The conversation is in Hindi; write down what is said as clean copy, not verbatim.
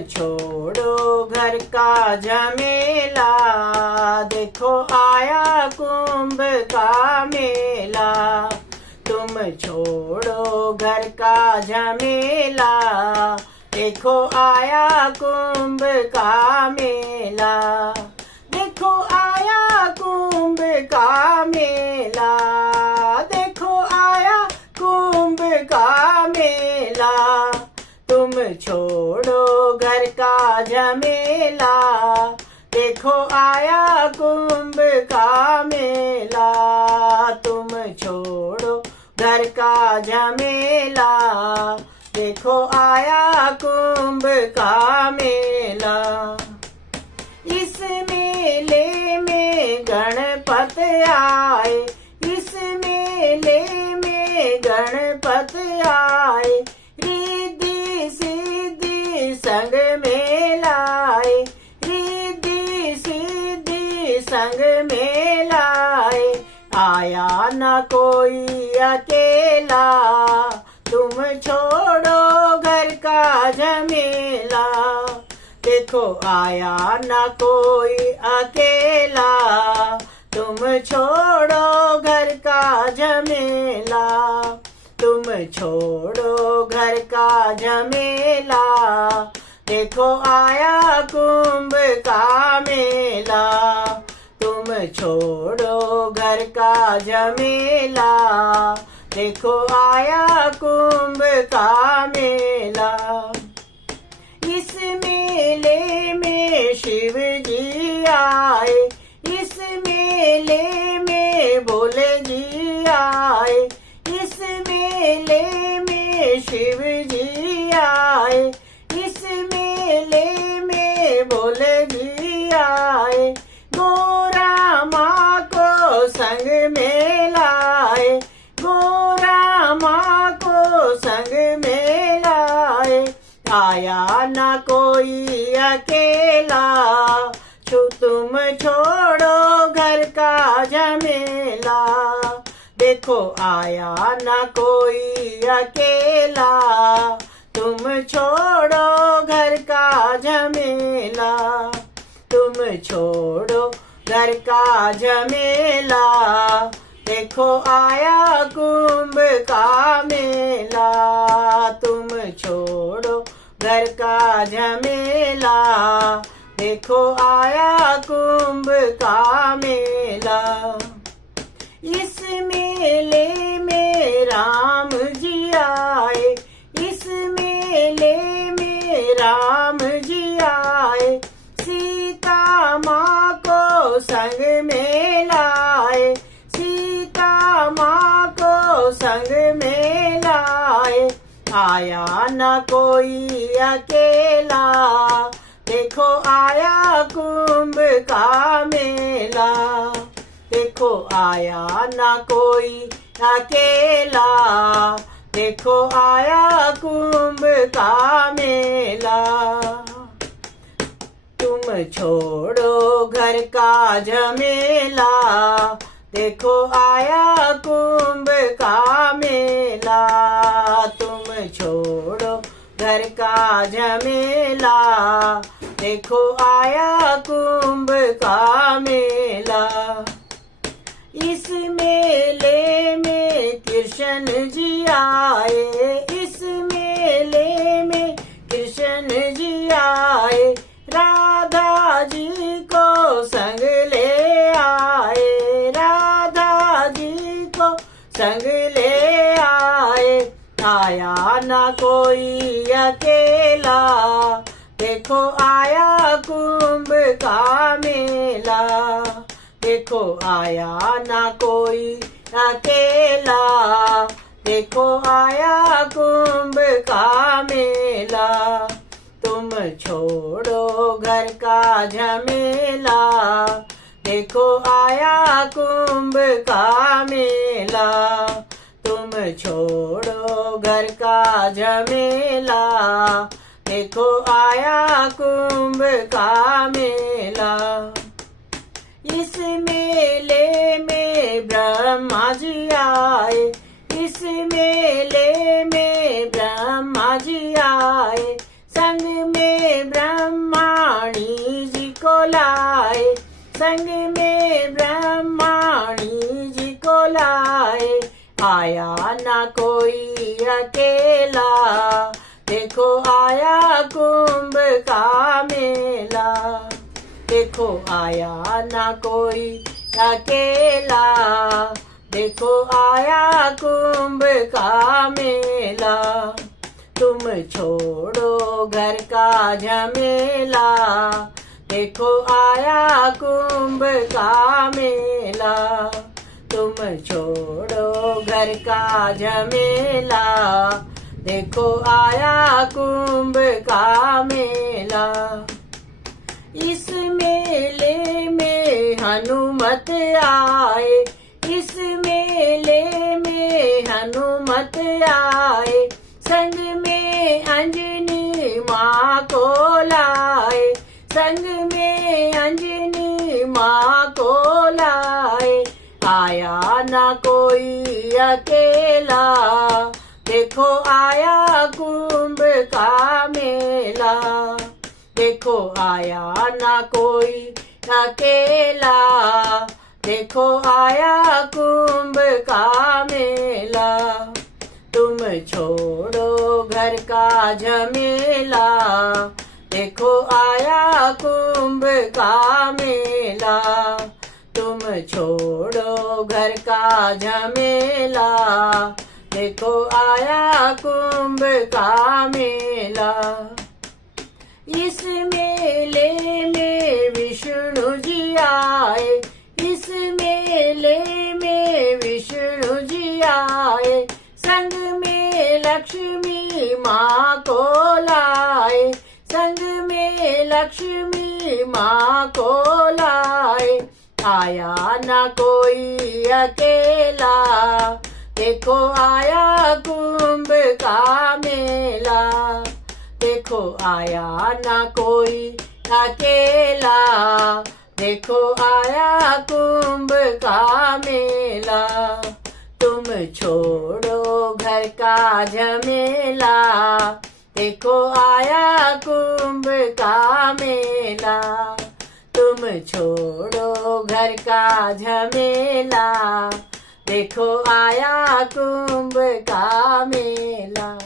छोड़ो घर का झमेला, देखो आया कुंभ का मेला। तुम छोड़ो घर का झमेला, देखो आया कुंभ का मेला। देखो आया कुंभ का मेला, देखो आया कुंभ का मेला। तुम छोड़ो घर का झमेला, देखो आया कुंभ का मेला। तुम छोड़ो घर का झमेला, देखो आया कुंभ का मेला। इस मेले में गणपत आए, इस मेले में गणपत आए। रिद्धि सिद्धि संग में लाए, रिद्धि सिद्धि संग में लाए। आया न कोई अकेला, तुम छोड़ो घर का झमेला। देखो आया न कोई अकेला, तुम छोड़ो घर का झमेला। तुम छोड़ो घर का झमेला, देखो आया कुंभ का मेला। तुम छोड़ो घर का झमेला, देखो आया कुंभ का मेला। इस मेले में शिव जी आए, इस मेले में भोले जी आए। इस मेले में शिव जी आए, इस मेले में भोले जी आए। गोरा माँ को संग में लाए, गोरा माँ को संग में लाए। आया न कोई अकेला, तुम छोड़ो घर का झमेला। देखो आया न कोई अकेला, तुम छोड़ो घर का झमेला। तुम छोड़ो घर का झमेला, देखो आया कुंभ का मेला। तुम छोड़ो घर का झमेला, देखो आया कुंभ का मेला। इस मेले में राम जी आए, इस मेले में राम जी आए। सीता माँ को संग में लाए, सीता माँ को संग में लाए। आया न कोई अकेला, देखो आया कुंभ का मेला। देखो आया न कोई अकेला, देखो आया कुंभ का मेला। तुम छोड़ो घर का झमेला, देखो आया कुंभ का मेला। तुम छोड़ो घर का झमेला, देखो आया कुंभ का मेला। इस मेले में कृष्ण जी आए, इस मेले में कृष्ण जी आए। राधा जी को संग ले आए, राधा जी को संग ले आए। आया न कोई अकेला, देखो आया कुंभ का मेला। देखो आया न कोई अकेला, देखो आया कुंभ का मेला। तुम छोड़ो घर का झमेला, देखो आया कुंभ का मेला। तुम छोड़ो घर का झमेला, देखो आया कुंभ का मेला। इस मेले में ब्रह्मा जी आए, इस मेले में ब्रह्मा जी आए। संग में अकेला, देखो आया कुंभ का मेला। देखो आया ना कोई अकेला, देखो आया कुंभ का मेला। तुम छोड़ो घर का झमेला, देखो आया कुंभ का मेला। तुम छोड़ो घर का झमेला, देखो आया कुंभ का मेला। इस मेले में हनुमत आए, इस मेले में हनुमत आए। संग में अंजनी माँ को लाए, संग में अंजनी माँ को लाए। आया ना कोई अकेला, देखो आया कुंभ का मेला। देखो आया ना कोई अकेला, देखो आया कुंभ का मेला। तुम छोड़ो घर का झमेला, देखो आया कुंभ का मेला। तुम छोड़ो घर का झमेला, देखो आया कुंभ का मेला। इस मेले में विष्णु जी आए, इस मेले में विष्णु जी आए। संग में लक्ष्मी माँ को लाए, संग में लक्ष्मी माँ को लाए। आया ना कोई अकेला, देखो आया कुंभ का मेला। देखो आया ना कोई अकेला, देखो आया कुंभ का मेला। तुम छोड़ो घर का झमेला, देखो आया कुंभ का मेला। तुम छोड़ो घर का झमेला, देखो आया कुंभ का मेला।